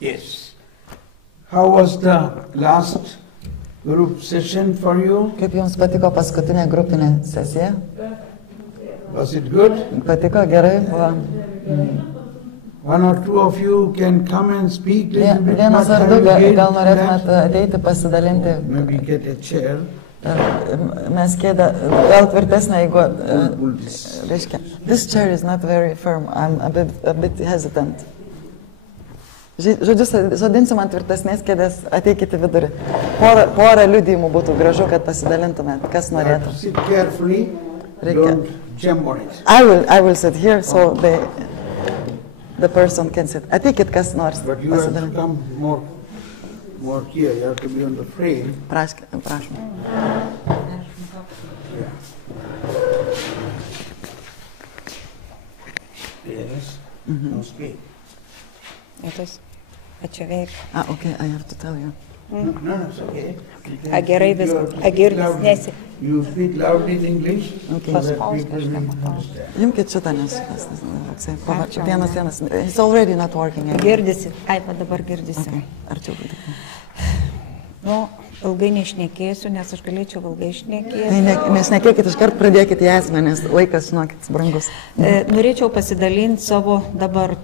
Yes. How was the last group session for you? Kaip jums patiko paskutinė grupinė sesija? Was it good? Patiko, gerai buvo. One or two of you can come and speak little bit. Vienas ar du gal norėtumėt ateiti pasidalinti. Maybe get a chair. Mes kėdę, gal tvirtesnė, jeigu, reiškia, this chair is not very firm, I'm a bit hesitant. Žodžiu, sodinsim ant tvirtesnės kėdės, ateikite vidurį. Porą liudijimų būtų gražu, kad pasidalintumėt, kas norėtų. Sit carefully, don't jump on it. I will sit here, so the person can sit. Ateikit, kas nors. But you have to come more here, you have to be on the frame. Prašom. Yeah. Yes. No speak. Okay, I have to tell you. No, it's okay. Gerai girdis, nesi. You speak loudly in English. Okay. So that people will understand. Jumkit šitą, nes vienas. It's already not working. Girdisi. Va dabar girdisi. Okay. Arčiau būtų. Nu, ilgai nešnekėsiu, nes aš galėčiau ilgai šnekėti. Tai nešnekėkit, iškart pradėkit į esmę, nes laikas, žinokit, brangus. Norėčiau pasidalinti savo dabar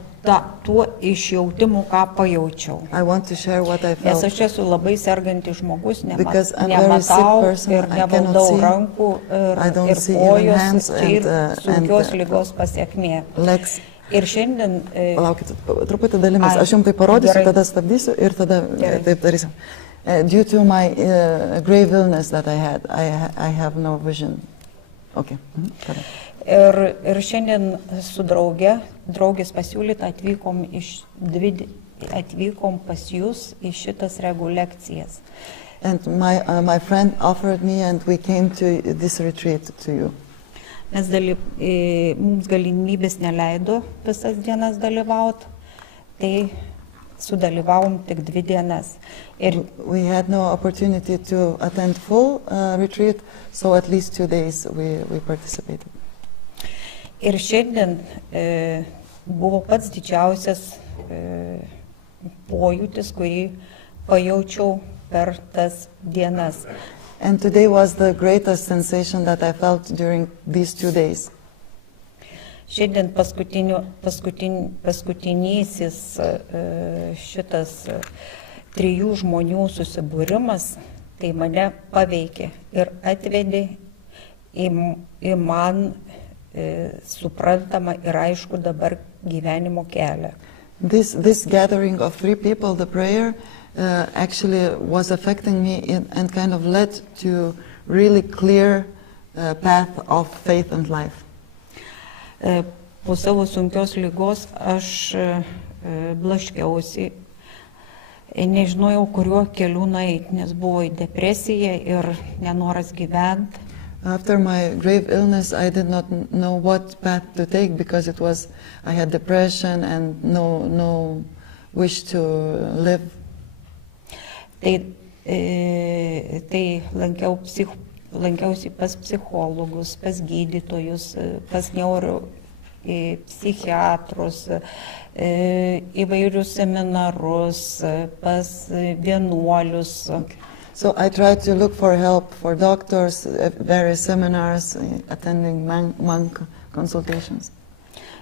tuo išjautimu, ką pajaučiau. Nes aš esu labai sergantis žmogus, nematau ir nevaldau rankų ir kojos, čia ir sunkios ligos pasiekmė. Ir šiandien... Palaukit, truputį dalimis, aš jums tai parodysiu, tada stabdysiu ir tada taip darysim. Due to my grave illness that I had, I have no vision. Okay. Ir šiandien su draugės pasiūlyta atvykom pas jūs į šitas regulekcijas. And my friend offered me and we came to this retreat to you. Nes mums galimybės neleido visas dienas dalyvauti, tai sudalyvavom tik 2 dienas. We had no opportunity to attend full retreat, so at least 2 days we participated. Ir šiandien buvo pats didžiausias pojūtis, kurį pajaučiau per tas dienas. And today was the greatest sensation that I felt during these 2 days. Šiandien paskutinysis šitas 3 žmonių susibūrimas, tai mane paveikė ir atvedė į man suprantama ir aišku dabar gyvenimo kelią. This gathering of 3 people, the prayer, actually was affecting me and kind of led to really clear path of faith and life. Po savo sunkios ligos aš blaškiausi, nežinojau, kuriuo keliu nueiti, nes buvo depresija ir nenoras gyventi. After my grave illness, I did not know what path to take because I had depression and no wish to live. Tai lankiausi pas psichologus, pas gydytojus, pas psichiatrus, įvairius seminarus, pas vienuolius. So I tried to look for help for doctors, various seminars, attending monk consultations.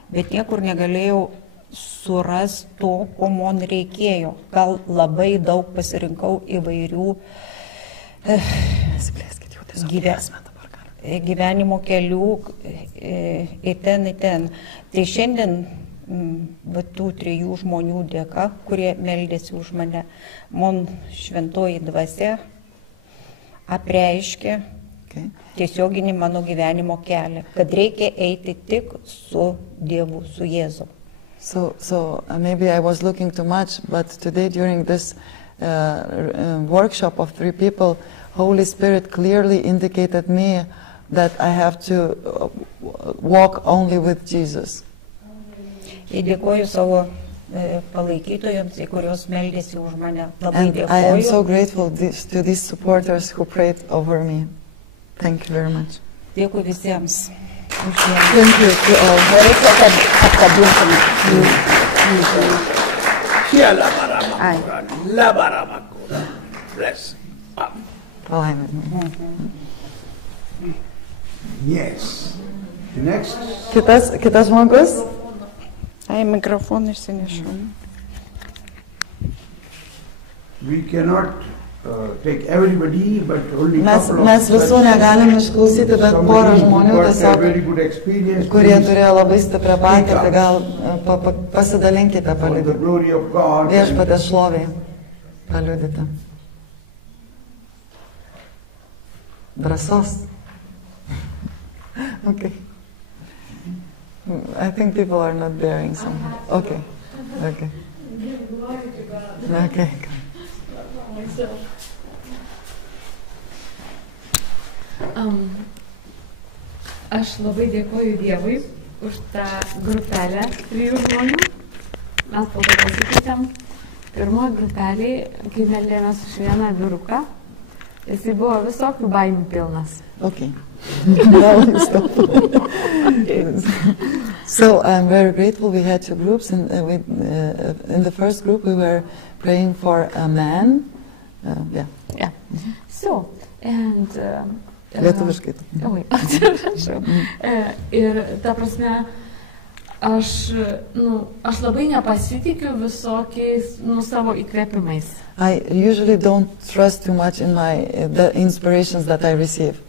Bet niekur negalėjau surasti to, ko man reikėjo. Gal labai daug pasirinkau įvairių gyvenimo kelių į ten. Tai šiandien tų 3 žmonių dėka, kurie meldėsi už mane, man šventoji dvasia apreiškė tiesioginį mano gyvenimo kelią, kad reikia eiti tik su Dievu, su Jėzu. So maybe I was looking too much, but today during this workshop of 3 people, Holy Spirit clearly indicated me that I have to walk only with Jesus. Dėkoju savo palaikytojams, kurios meldėsi už mane. Labai dėkoju. And I am so grateful to these supporters who prayed over me. Thank you very much. Dėkui visiems. Thank you to all. Norėčiau, kad apkabintume. Bless. Palaimink. Yes. The next. Kitas žmogus. Mikrofoną išsinešiau. We cannot take everybody, but only couple of Mes visų negalim išklausyti, bet porą žmonių tiesiog, kurie turėjo labai stiprią patirtį, gal pasidalinkite paliudyti. Viešpatės šloviai paliudyti. Drąsos. Okay. I think people are not bearing somehow. Okay. Okay. Okay. Aš labai dėkoju Dievui už tą grupelę 3 žmonių. Mes po to pasikeitėm. Pirmoji grupelė, kai meldėmės už vieną vyruką, jisai buvo visokių baimių pilnas. Okay. So I'm very grateful. We had 2 groups, and in the first group we were praying for a man. Yeah. So, and Lietuviškai. Atsiprašau. Ir ta prasme, aš labai nepasitikiu visokiais savo įkvėpimais. I usually don't trust too much in the inspirations that I receive.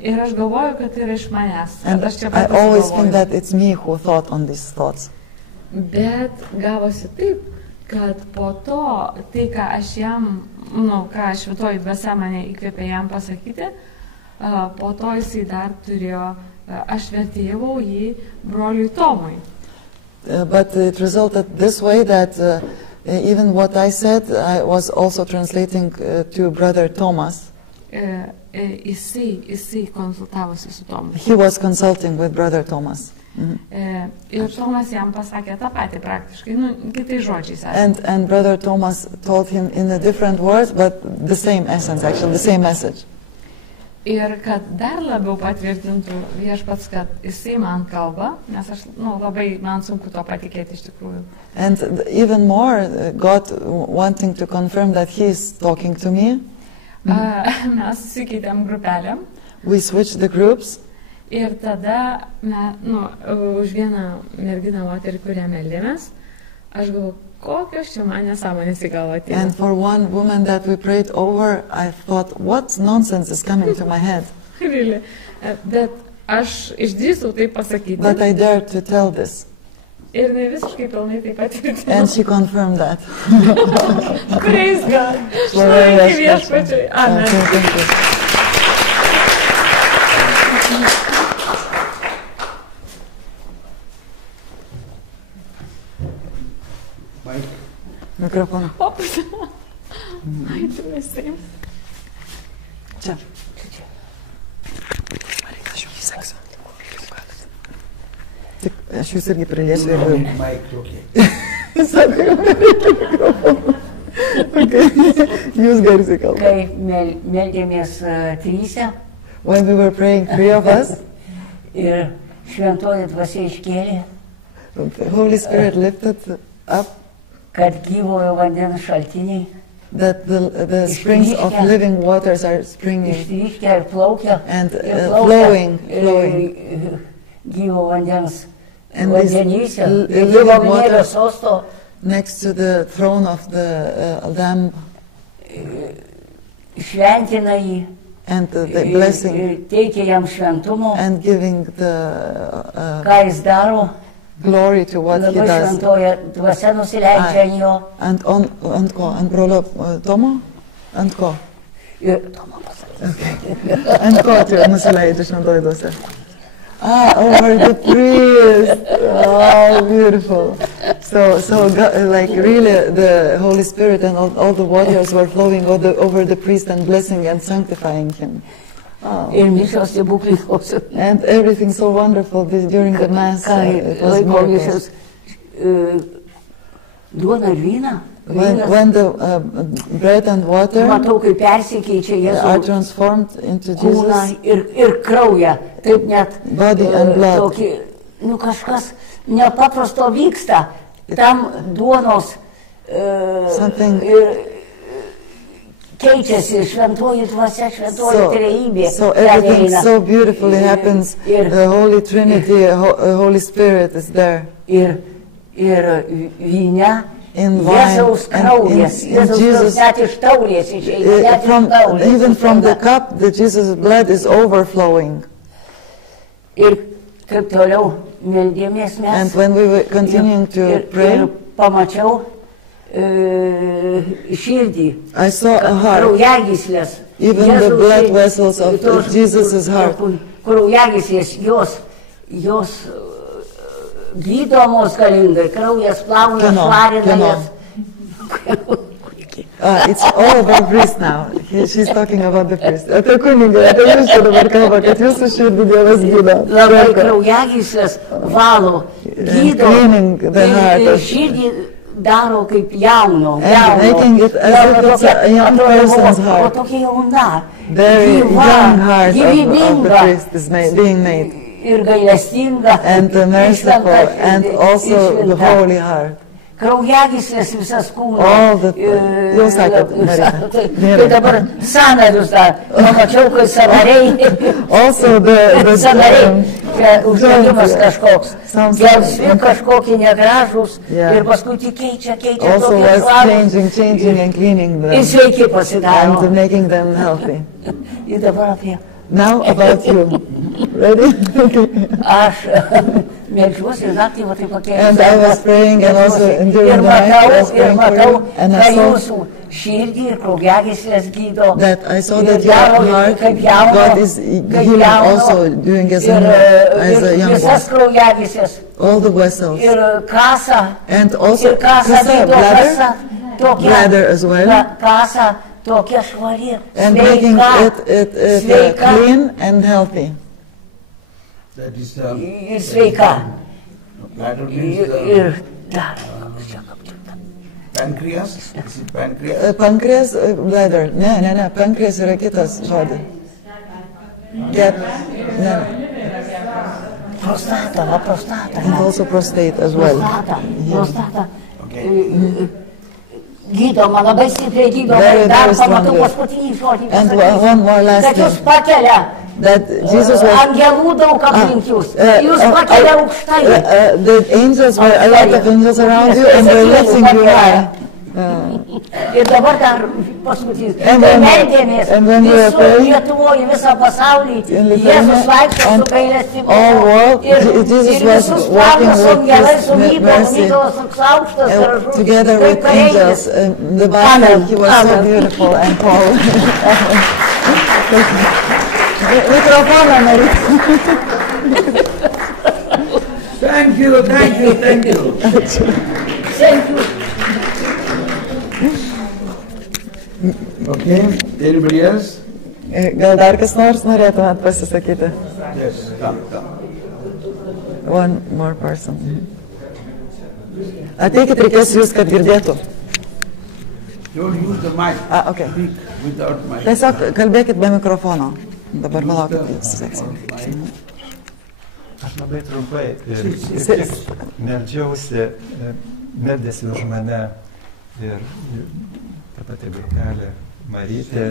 Ir aš galvoju, kad tai yra iš manęs. And I always think that it's me who thought on these thoughts. Bet gavosi taip, kad po to, tai ką aš jam, ką šventoji dvasia mane įkvėpė jam pasakyti, po to jisai dar turėjo, aš vertėjau jį broliui Tomui. But it resulted this way that even what I said, I was also translating to brother Thomas. Jisai konsultavosi su Tomu. He was consulting with brother Thomas. Ir Tomas jam pasakė tą patį praktiškai, kitais žodžiais. And brother Thomas told him in a different words, but the same essence, actually, the same message. Ir kad dar labiau patvirtintų viešpats, kad jisai man kalba, nes aš labai man sunku to patikėti iš tikrųjų. And even more, God wanting to confirm that he is talking to me. Mes susikeitėm grupelėm. We switched the groups. Ir tada, už vieną merginą moterį, kurią meldėmės, aš galvoju, kokios čia man nesąmonės į galvą atėjo. And for one woman that we prayed over, I thought, what nonsense is coming to my head? Really? Bet aš išdrįsau tai pasakyti. But I dared to tell this. Ir ne visiškai pilnai tai patvirtino. And she confirmed that. Praise God. Šlovė viešpačiui. Amen. Thank you. Mikrofoną. Ops. Ai, tu esi. Čia. Aš jau įseksiu. Tik aš jūs irgi pridėsiu ir... Sako, jau nereikia mikrofoną. Jūs garsiai kalbate. Kai meldėmės 3. When we were praying 3 of us. Ir šventoji dvasia iškėlė. The Holy Spirit lifted up. Kad gyvojo vandens šaltiniai. That the springs of living waters are springing. Išryškia ir plaukia. And flowing. Gyvo vandens. And this living water next to the throne of the Lamb. Šventina jį. And the blessing. Ir teikia jam šventumo. And giving the ką jis daro. Glory to what he does. Labai šventoji dvasia nusileidžia ant jo. Ant ko? Ant brolio Tomo? Ant ko? Ir Tomo pasakė. Ant ko tu nusileidžia šventoji dvasia? Over the priest. Oh, beautiful. So like really the Holy Spirit and all the waters were flowing over the priest and blessing and sanctifying him. Ir mišios stebuklingos. And everything so wonderful during the Mass. It was miracles. Duona ir vyną. When the bread and water matau, kaip persikeičia are transformed into Jesus, ir kraują, taip net body and blood. Tokį, kažkas nepaprasto vyksta. Tam duonos something. Keičiasi šventoji dvasia, šventoji trejybė. So everything so beautifully happens. The Holy Trinity, Holy Spirit is there. Ir vyne. In wine, in Jesus, even from the cup, the Jesus' blood is overflowing. And when we were continuing to pray, I saw a heart, even the blood vessels of Jesus' heart. Gydomos galingai, kraujas plauna, švarina jas. It's all about priest now. She's talking about the priest. Apie kunigą, apie jūs čia dabar kalba, kad jūsų širdį Dievas gydo. Labai kraujagyslės valo, gydo ir širdį daro kaip jauno. Making it as if it's a young person's heart. O tokia jauna, Very young heart of the priest is being made. And the merciful, and also the holy heart. Kraujagyslės visas kūno. All the, jau sakėt, Marita. Tai dabar sąnarius dar, mačiau, kai sąnariai. Also the sąnariai, uždėjimas kažkoks. Gelsvi kažkokie negražūs ir paskui tik keičia also was changing and cleaning them. Ir sveiki pasidaro. And making them healthy. Ir dabar apie. Now about you. Ready? Aš meldžiuosi ir naktį va taip pakėlęs. And I was praying and also during the night I was praying for you. And I saw širdį ir kraujagyslės gydo. That I saw that your heart, God is healing also doing as a young one. Visas kraujagyslės. All the vessels. Ir kasą. And also kasą, bladder as well. Kasą. Tokia švari, and making it clean and healthy. That is sveika. Bladder means pancreas. Is it pancreas? Pancreas, bladder. Ne. Pancreas yra kitas žodis. Prostata. And also prostate as well. Prostata. Okay. Gydoma, labai stipriai gydoma. Dar pamatau paskutinį žodį. And one more last thing. Kad jūs pakelia. That Jesus was. Angelų daug aplink jūs. Jūs pakelia aukštai. The angels were, a lot of angels around you, and they're lifting you high. Ir dabar dar paskutinis. And when we were praying, Lietuvoje, visą pasaulį, Jėzus vaikšto su gailestingumu. All world, Jesus was walking with mercy, together with angels. The Bible, he was so beautiful and Paul. Microphone, Marita. Thank you. Thank you. Okay, anybody else? Gal dar kas nors norėtumėt pasisakyti? Yes, come. One more person. Ateikit, reikės jūs, kad girdėtų. Don't use the mic. Okay. Speak without mic. Tiesiog kalbėkit be mikrofono. Dabar palaukit, jūs seksit. Aš labai trumpai meldžiausi, meldėsi už mane ir ta pati grupelė Marytė.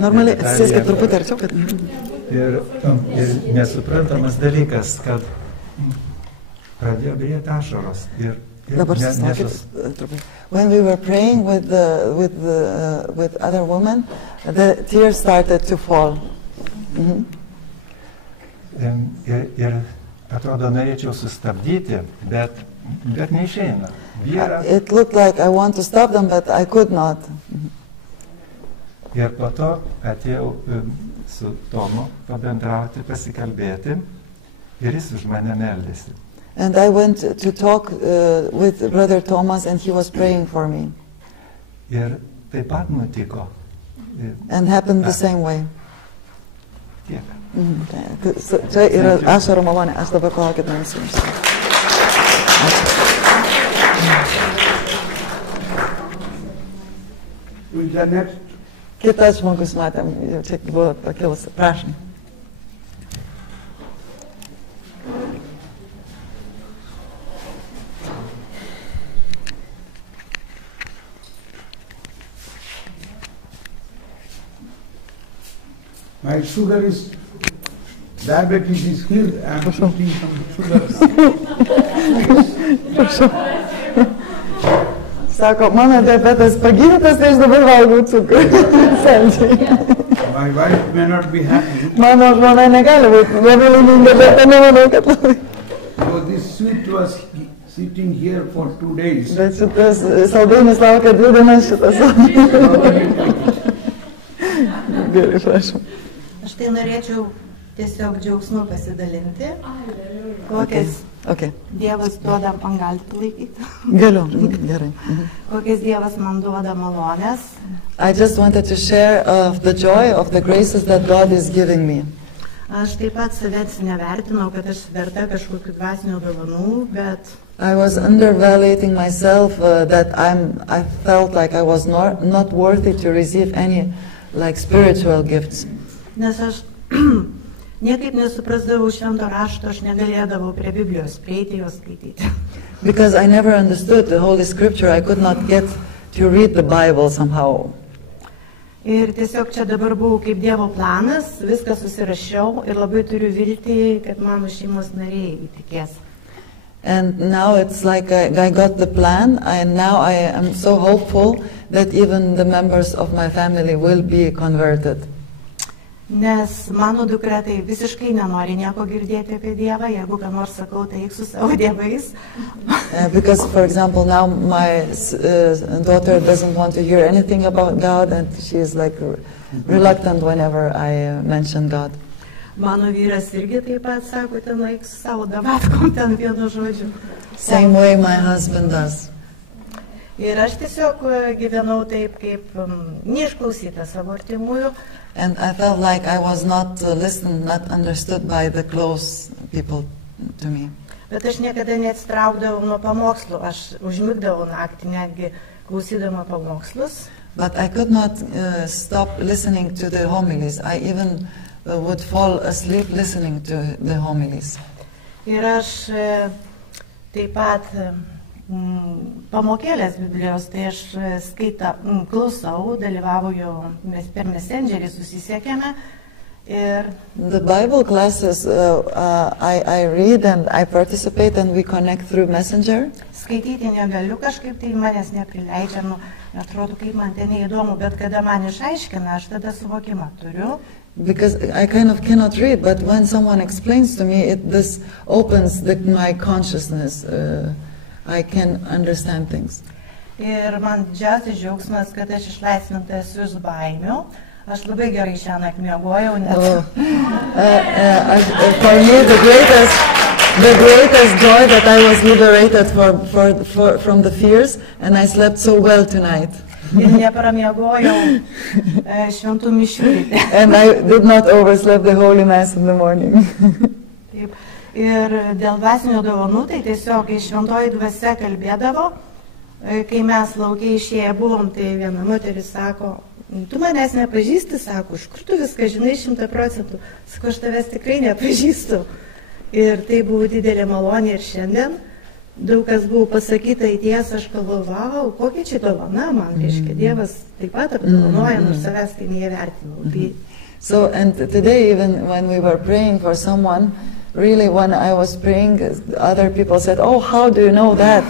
Normaliai, atsisėskit truputį arčiau, kad... Ir nesuprantamas dalykas, kad pradėjo byrėti ašaros. Dabar sustakit truputį. When we were praying with other women, the tears started to fall. Ir atrodo, norėčiau sustabdyti, bet neišeina. It looked like I want to stop them, but I could not. Ir po to atėjau su Tomu pabendrauti, pasikalbėti ir jis už mane meldėsi. And I went to talk with Brother Thomas and he was praying for me. Ir taip pat nutiko. And happened the same way. Tiek. Čia yra ašarų malonė, aš dabar palaukit mums jums. Ačiū. Kitas žmogus matėm, jau čia buvo pakilusi. Prašom. My sugar is, diabetes is killed. I am eating some sugar. Sako, mano diabetas pagydytas, tai aš dabar valgau cukrų. My wife may not be happy. Mano žmona negali būti labai laiminga, bet aš nemanau, kad labai. So this sweet was sitting here for 2 days. Bet šitas saldainis laukia 2 dienas šitas. Gerai, prašom. Aš tai norėčiau tiesiog džiaugsmu pasidalinti, kokias Dievas duoda, man galite laikyti? Galiu, gerai. Kokias Dievas man duoda malonės. I just wanted to share of the joy of the graces that God is giving me. Aš taip pat savęs nevertinau, kad aš verta kažkokių dvasinių dovanų, bet I was undervaluing myself that I felt like I was not worthy to receive any like spiritual gifts. Nes aš niekaip nesuprasdavau švento rašto, aš negalėdavau prie Biblijos prieiti jos skaityti. Because I never understood the Holy Scripture, I could not get to read the Bible somehow. Ir tiesiog čia dabar buvau kaip Dievo planas, viską susirašiau ir labai turiu viltį, kad mano šeimos nariai įtikės. And now it's like I got the plan, and now I am so hopeful that even the members of my family will be converted. Nes mano dukra tai visiškai nenori nieko girdėti apie Dievą, jeigu ką nors sakau, tai eik su savo dievais. Because, for example, now my daughter doesn't want to hear anything about God, and she is like reluctant whenever I mention God. Mano vyras irgi taip pat sako, ten eik su savo davatkom, ten vienu žodžiu. Same way my husband does. Ir aš tiesiog gyvenau taip, kaip neišklausyta savo artimųjų. And I felt like I was not listened, not understood by the close people to me. Bet aš niekada neatsitraukdavau nuo pamokslų, aš užmigdavau naktį netgi klausydama pamokslus. But I could not stop listening to the homilies. I even would fall asleep listening to the homilies. Ir aš taip pat pamokėlės Biblijos, tai aš klausau, dalyvauju, mes per Messengerį susisiekėme. The Bible classes I read and I participate and we connect through Messenger. Skaityti negaliu kažkaip, tai manęs neprileidžia, atrodo, kaip man ten neįdomu, bet kada man išaiškina, aš tada suvokimą turiu. Because I kind of cannot read, but when someone explains to me, this opens my consciousness. I can understand things. Ir man didžiausias džiaugsmas, kad aš išlaisvinta esu iš baimių. Aš labai gerai šiąnakt miegojau, net. For me, the greatest joy that I was liberated from the fears, and I slept so well tonight. Ir nepramiegojau šventų mišių. And I did not oversleep the Holy Mass in the morning. Taip. Ir dėl dvasinių dovanų, tai tiesiog šventoji dvasia kalbėdavo, kai mes laukiai išėję buvom, tai viena moteris sako, tu manęs nepažįsti, sako, iš kur tu viską žinai 100%, sako, aš tavęs tikrai nepažįstu. Ir tai buvo didelė malonė ir šiandien, daug kas buvo pasakyta į tiesą, aš galvojau, kokia čia dovana man, reiškia, Dievas taip pat apdovanoja, nors savęs tai neįvertinau. So, and today even when we were praying for someone, really, when I was praying, other people said, oh, how do you know that?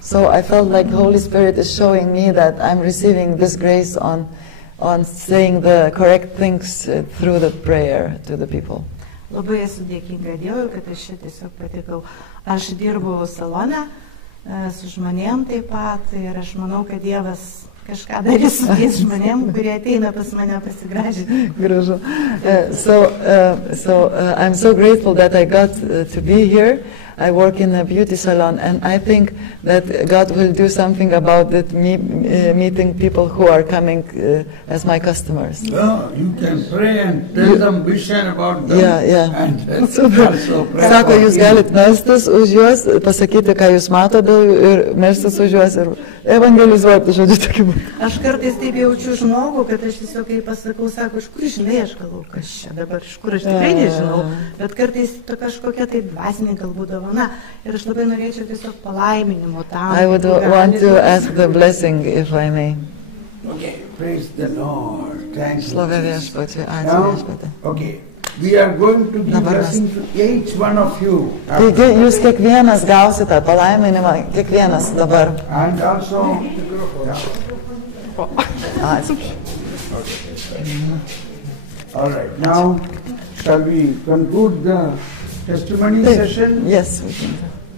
So I felt like the Holy Spirit is showing me that I'm receiving this grace on saying the correct things through the prayer to the people. Labai esu dėkinga Dievui, kad aš čia tiesiog patikau. Aš dirbu salone su žmonėm taip pat ir aš manau, kad Dievas kažką darys su tais žmonėm, kurie ateina pas mane pasigražinti. Gražu. So I'm so grateful that I got to be here. I work in a beauty salon, and I think that God will do something about that, meeting people who are coming as my customers. Well, you can pray and tell them vision about them. Yeah. And super. Sako, jūs galit melstis už juos, pasakyti, ką jūs matote ir melstis už juos ir evangelizuoti, žodžiu, tokiu būdu. Aš kartais taip jaučiu žmogų, kad aš tiesiog, kai pasakau, sako, iš kur žinai, aš galvoju, kas čia dabar, iš kur aš tikrai nežinau, bet kartais to kažkokia tai dvasinė galbūt dovana ir aš labai norėčiau tiesiog palaiminimo tam. I would want to ask the blessing, if I may. Okay, praise the Lord. Thank you. Šlovė viešpačiui, ačiū Now, viešpatie. okay, we are going to give Dabar mes- blessing to each one of you. Taigi jūs kiekvienas gausite palaiminimą, kiekvienas dabar. And also, Ačiū. all right, now shall we conclude the testimony session? Yes, we can.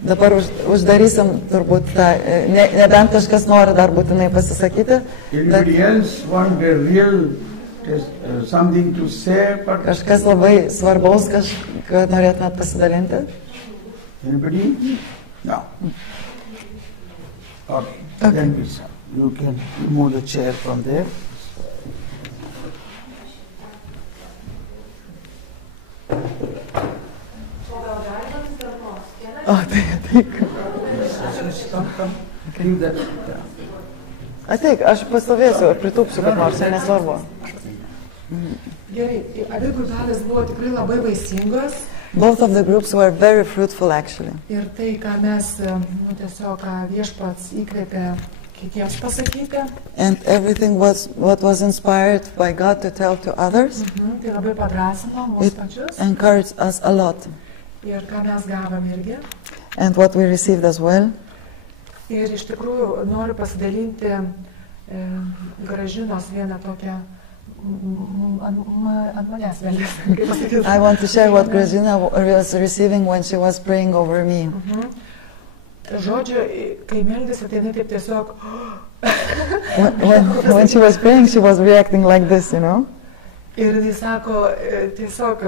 Dabar uždarysim turbūt tą, nebent kažkas nori dar būtinai pasisakyti, bet Anybody else want a real something to say? kažkas labai svarbaus, kad norėtumėt pasidalinti. Anybody? No. Okay. Okay. Then we start. You can remove the chair from there. O, tai Leave that. ateik, aš pastovėsiu ir pritūpsiu, kad nors, tai nesvarbu. Gerai, abi grupelės buvo tikrai labai vaisingos Both of the groups were very fruitful actually. ir tai, ką mes tiesiog viešpats įkvėpė kitiems pasakyti, And everything was what was inspired by God to tell to others. tai labai padrąsino mus It pačius encouraged us a lot. ir ką mes gavom irgi. And what we received as well. Ir iš tikrųjų noriu pasidalinti Gražinos vieną tokią ant manęs vėlės, kaip pasakyti. I want to share what Gražina was receiving when she was praying over me. Žodžiu, kai meldėsi, tai jinai taip tiesiog When she was praying, she was reacting like this, you know. ir jinai sako tiesiog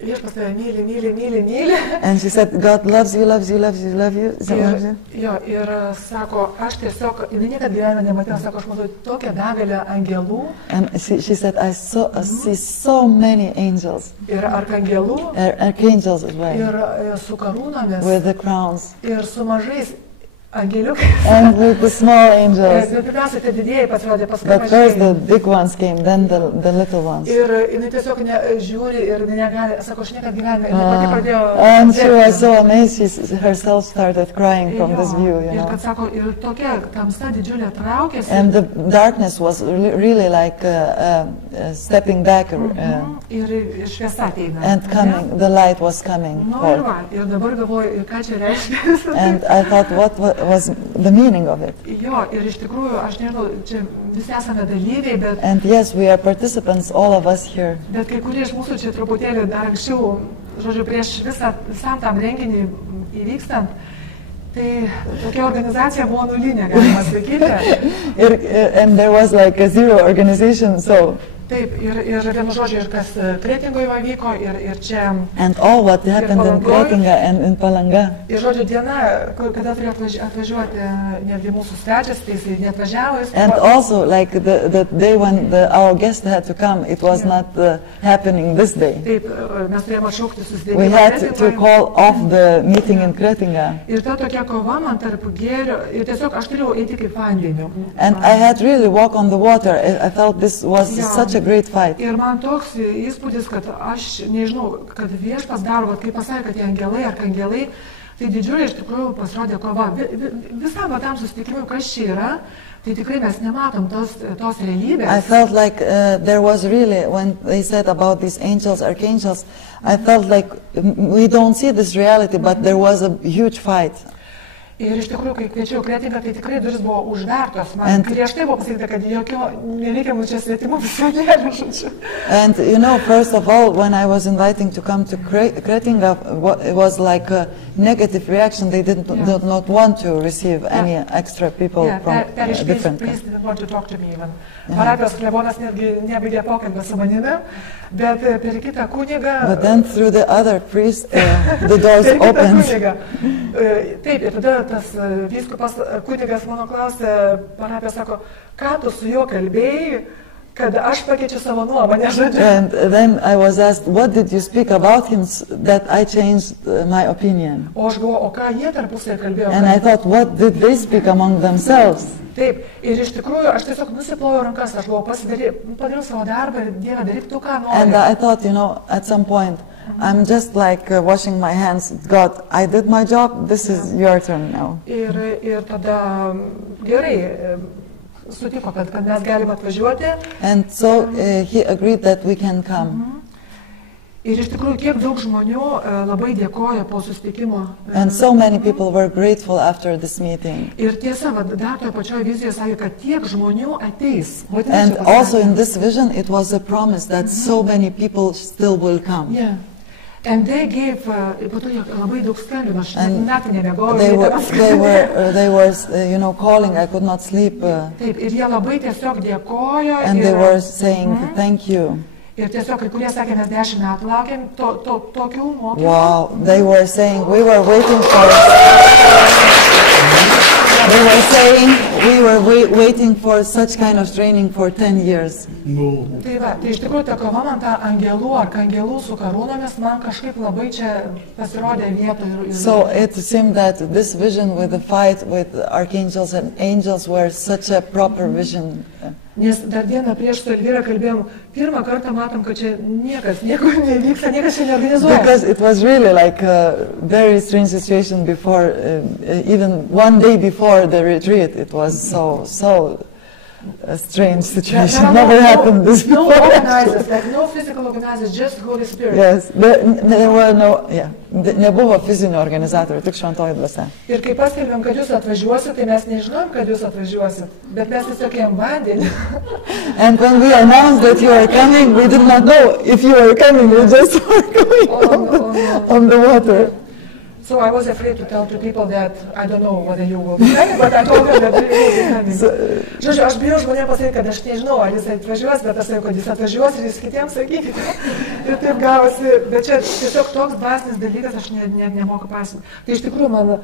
viešpats tave myli, myli, myli, myli. And she said, God loves you, loves you, loves you, loves you. Loves you. Jo, ir sako, aš tiesiog, jinai niekada gyvenime nematė, sako, aš matau tokią begalę angelų And she said, I see so many angels, ir arkangelų archangels as well, ir su karūnomis with the crowns, ir su mažais angeliukais. and with the small angels. Bet pirmiausia, tai didieji pasirodė, paskui But first the mažieji. big ones came, then the little ones. Ir jinai tiesiog žiūri ir negali, sako, aš niekada gyvenime. Ir jinai pati pradėjo. And she was so amazed, she herself started crying from this view, you Ir know. kad sako, ir tokia tamsa didžiulė traukėsi. And the darkness was really like stepping back Ir šviesa ateina. and coming, the light was coming Nu ir forth. va, ir dabar galvoju, ką čia reiškia. And I thought, what was the meaning of it? Jo, ir iš tikrųjų, aš nežinau, čia visi esame dalyviai, And yes, we are participants, all of us here. bet kai kurie iš mūsų čia truputėlį dar anksčiau, žodžiu, prieš visam tam renginį įvykstant, tai tokia organizacija buvo nulinė, galima sakyti. And there was like a zero organization, so. Taip, ir vienu žodžiu, ir kas Kretingoje vyko, ir čia. And all what happened in Kretinga and in Palanga. Ir žodžiu, diena, kada turėjo atvažiuoti netgi mūsų svečias, tai jis neatvažiavo. And also, like the day when our guest had to come, it was not happening this day. Taip, mes turėjome atšaukti susitikimą. We had to call off the meeting in Kretinga. Ir ta tokia kova man tarp gėrio, ir tiesiog aš turėjau eiti kaip vandeniu. And I had really walked on the water. I felt this was such a great fight. Ir man toks įspūdis, kad aš nežinau, kad viešpas daro, kaip pasakė, kad tie angelai ar kangelai, tai didžiulė iš tikrųjų pasirodė kova. Visam tam susitikimui, kas čia yra, tai tikrai mes nematom tos realybės. I felt like there was really, when they said about these angels, archangels, I felt like we don't see this reality, but there was a huge fight. Ir iš tikrųjų, kai kviečiau Kretingą, tai tikrai duris buvo užvertos. Man prieš tai buvo pasakyta, kad jokio nereikia mums čia svetimų visionėlių, žodžiu. And you know, first of all, when I was inviting to come to Kretinga, it was like a negative reaction. They did not want to receive any extra people from different countries. They didn't want to talk to me even. Parapijos klebonas netgi nebaigė pokalbio su manimi, bet per kitą kunigą... But then through the other priest, the doors opened. Taip, ir tada tas vyskupas kunigas mano klausė, parapijos sako, ką tu su juo kalbėjai, kad aš pakeičiu savo nuomonę, žodžiu. And then I was asked, what did you speak about him that I changed my opinion? O aš galvoju, o ką jie tarpusai kalbėjo? And I thought, what did they speak among themselves? Taip, ir iš tikrųjų aš tiesiog nusiplojau rankas, aš galvoju, padariau savo darbą ir Dieve, daryk tu ką nori. And I thought, you know, at some point, I'm just like washing my hands. God, I did my job, this is your turn now. Ir tada gerai, sutiko, kad mes galime atvažiuoti. And so he agreed that we can come. Ir iš tikrųjų, kiek daug žmonių labai dėkoja po susitikimo. And so many people were grateful after this meeting. Ir tiesa, dar toje pačioje vizijoje sakė, kad tiek žmonių ateis. And also in this vision, it was a promise that so many people still will come. Yeah. And they gave, po to labai daug skambino, aš naktį nemegojau. They were, calling, I could not sleep. Taip, ir jie labai tiesiog dėkojo. And they were saying, thank you. Ir tiesiog kai kurie sakė, mes 10 metų laukėm tokių mokymų. Wow, they were saying, we were waiting for such kind of training for 10 years. Tai va, tai iš tikrųjų ta kova man ta angelų ar kangelų su karūnomis man kažkaip labai čia pasirodė vietoje. So it seemed that this vision with the fight with archangels and angels were such a proper vision. Nes dar dieną prieš su Elvyra kalbėjom, pirmą kartą matom, kad čia nieko nevyksta, niekas čia neorganizuoja. Because it was really like a very strange situation before, even one day before the retreat, it was so a strange situation. Never happened this before. No organizers, like no physical organizers, just Holy Spirit. Yes, there were nebuvo fizinių organizatorių, tik šventoji dvasia. Ir kai paskelbėm, kad jūs atvažiuosit, tai mes nežinom, kad jūs atvažiuosit, bet mes tiesiog ėjom vandenį. And when we announced that you are coming, we did not know if you were coming, we just were going on the water. So I was afraid to tell to people that I don't know whether you will be coming, but I told them that you will be coming. Žodžiu, aš bijau žmonėms pasakyti, kad aš nežinau, ar jis atvažiuos, bet aš sakau, kad jis atvažiuos ir jūs kitiems sakykite. Ir taip gavosi, bet čia tiesiog toks dvasinis dalykas, aš nemoku pasakoti. Tai iš tikrųjų man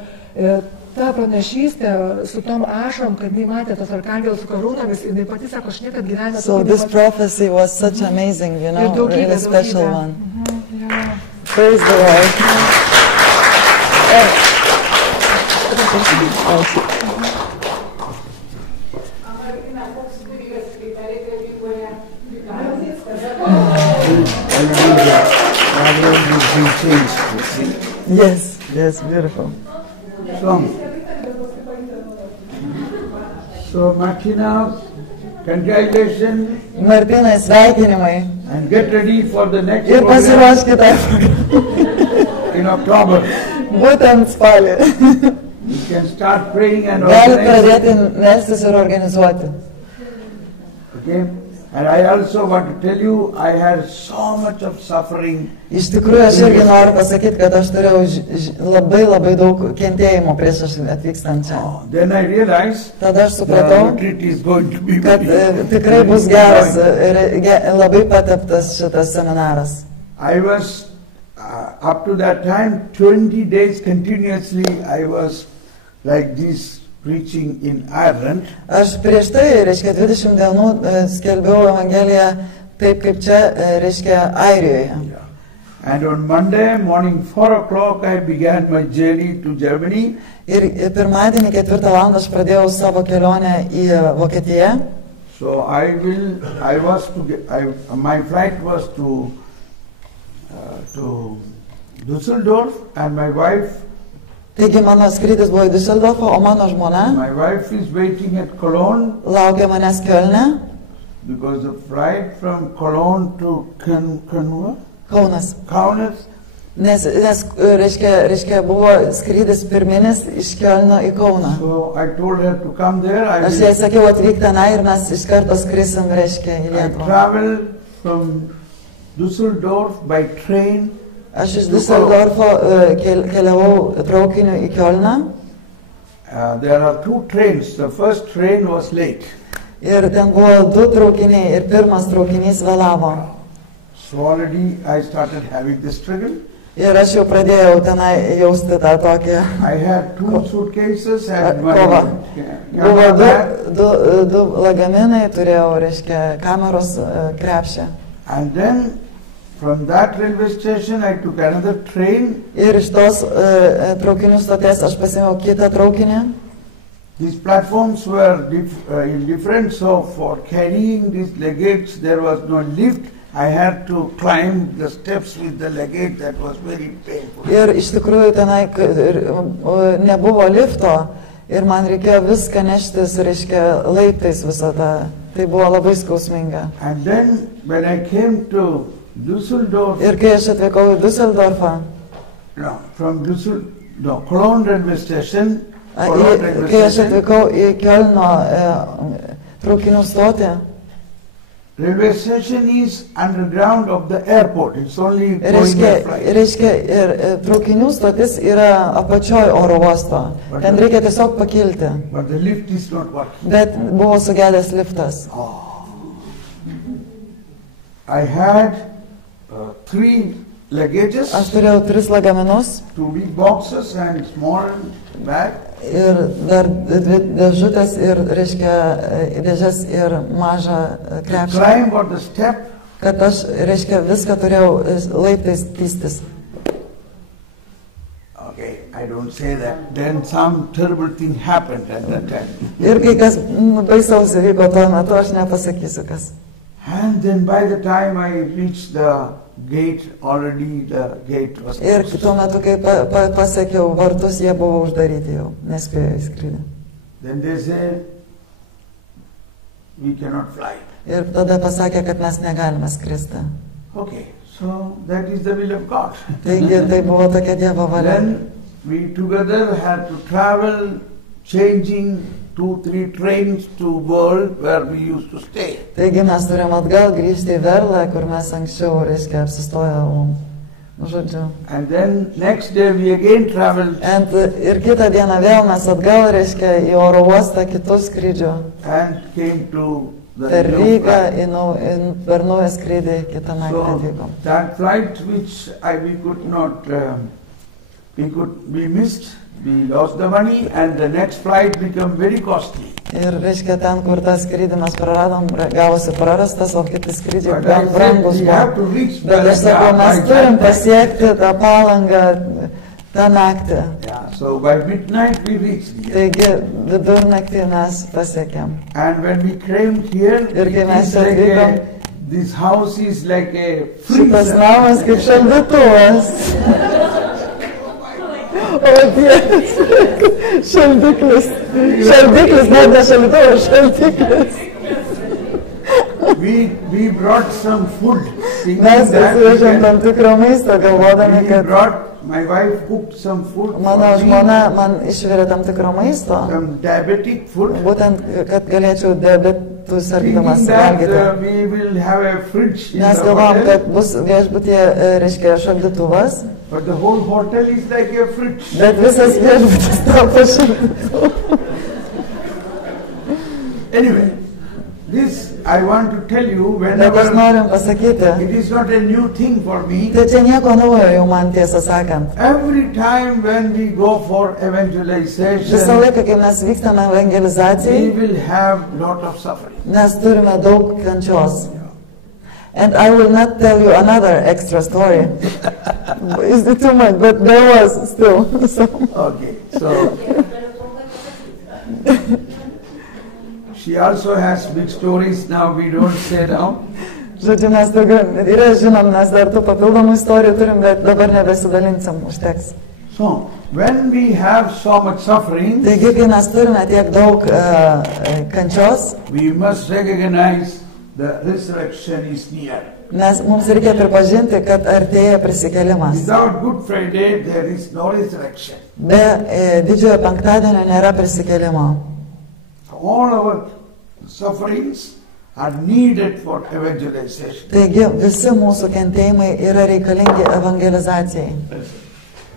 ta pranašystė su tom ašom, kad jis matė tos arkangelus su karūnomis, ir pati sako, aš niekad gyvenime... So this prophecy was such amazing, really special one. Praise the Lord. Yes, beautiful. So Martina, congratulations. Martina, sveikinimai. And get ready for the next program. Ir pasiruoškite. In October. Būtent spalį. You can start praying and organize. Gali pradėti melstis ir organizuoti. Okay. And I also want to tell you, I had so much of suffering. Iš tikrųjų, aš irgi noriu pasakyti, kad aš turėjau labai daug kentėjimo prieš aš atvykstant čia. Then I realized tada aš supratau, kad tikrai bus geras ir labai pateptas šitas seminaras. I was up to that time 20 days continuously I was like this preaching in Ireland. Aš prieš tai, reiškia, 20 dienų skelbiau Evangeliją taip kaip čia, reiškia, Airijoje. And on Monday morning 4 o'clock I began my journey to Germany. Ir pirmadienį 4 valandą aš pradėjau savo kelionę į Vokietiją. So my flight was to Düsseldorf and my wife. Taigi mano skrydis buvo į Düsseldorfą, o mano žmona my wife is waiting at Cologne. Laukia manęs Kölne. Because the flight from Cologne to Kaunas. Nes reiškia, buvo skrydis pirminis iš Kölno į Kauną. So I told her to come there. Aš jai sakiau atvykti tenai ir mes iš karto skrisim, reiškia, į Lietuvą. I traveled from Düsseldorf by train. Aš iš Düsseldorfo keliavau traukiniu į Kölną. There are 2 trains. The first train was late. Ir ten buvo 2 traukiniai ir pirmas traukinys vėlavo. So already I started having this struggle. Ir aš jau pradėjau tenai jausti tą tokį I had 2 suitcases and kovą. Buvo 2 lagaminai, turėjau, reiškia, kameros krepšį. And then from that railway station I took another train. Ir iš tos traukinių stoties aš pasiėmiau kitą traukinį. These platforms were different, so for carrying these luggage there was no lift. I had to climb the steps with the luggage. That was very painful. Ir iš tikrųjų tenai nebuvo lifto Ir man reikėjo viską neštis, reiškia, laiptais visą tą. Tai buvo labai skausminga. And then when I came to Düsseldorf, ir kai aš atvykau į Düsseldorfą, from Cologne railway station, kai aš atvykau į Kielno traukinių stotį, railway station is underground of the airport. It's only going by flight. Reiškia, ir traukinių stotis yra apačioj oro uosto. Ten reikia tiesiog pakilti. But the lift is not working. Bet buvo sugedęs liftas. I had 3 luggages. Aš turėjau 3 lagaminus. 2 big boxes and small bag. Ir dar 2 dėžutės ir, reiškia, dėžės ir mažą krepšį. Climb on the step. Kad aš, reiškia, viską turėjau laiptais tįstis. Okay, I don't say that. Then some terrible thing happened at that time. Ir kai kas baisaus įvyko tuo metu, aš nepasakysiu kas. And then by the time I reached the gate, already the gate was closed. Ir tuo metu, kai pasiekiau vartus, jie buvo uždaryti jau, nespėjo į skrydį. Then they said, we cannot fly. Ir tada pasakė, kad mes negalime skristi. Okay, so that is the will of God. Taigi tai buvo tokia Dievo valia. Then we together had to travel, changing 2-3 trains to World where we used to stay. Taigi mes turėjom atgal grįžti į Verlą, kur mes anksčiau, reiškia, apsistojom. Žodžiu. And then next day we again traveled. Ir kitą dieną vėl mes atgal, reiškia, į oro uostą kitų skrydžių. And came to the per Rygą, per naują skrydį kitą naktį atvykom. So that flight which we could not, we missed. We lost the money and the next flight became very costly. Ir reiškia, ten, kur tą skrydį mes praradom, gavosi prarastas, o kiti skrydžiai gan brangus buvo. Bet aš sakau, mes turim pasiekti tą Palangą tą naktį. So by midnight we reached here. Taigi vidurnaktį mes pasiekėm. And when we came here, ir kai mes atvykom, this house is like a freezer. Šitas namas kaip šaldytuvas. O Dievas, šaldiklis. Šaldiklis, net ne šaldytuvas, šaldiklis. We brought some food. Mes atsivežėm tam tikrą maistą, galvodami, kad my wife cooked some food. Mano žmona man išvirė tam tikro maisto. Some diabetic food. Būtent, kad galėčiau diabetų sargdamas valgyti. Nes galvom, kad bus viešbutyje, reiškia, šaldytuvas. But the whole hotel is like a fridge. Bet visas viešbutis tapo šaldytuvu. Anyway, this I want to tell you Bet aš norim pasakyti, it is not a new thing for me. Tai čia nieko naujo jau man, tiesą sakant. Every time when we go for evangelization, visą laiką, kai mes vykstame evangelizacijai, we will have lot of suffering. Mes turime daug kančios. And I will not tell you another extra story. Is it too much? But there was still some. Okay, so she also has big stories. Now we don't say down. Žodžiu, mes daugiau yra žinom, mes dar tų papildomų istorijų turim, bet dabar nebesidalinsim, užteks. So, when we have so much suffering, taigi, kai mes turime tiek daug kančios, we must recognize the resurrection is near. Mums reikia pripažinti, kad artėja prisikėlimas. Without Good Friday, there is no resurrection. Be didžiojo penktadienio nėra prisikėlimo. All our sufferings are needed for evangelization. Taigi, visi mūsų kentėjimai yra reikalingi evangelizacijai.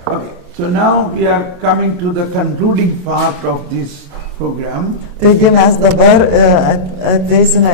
Okay, so now we are coming to the concluding part of this program. Taigi, mes dabar ateisime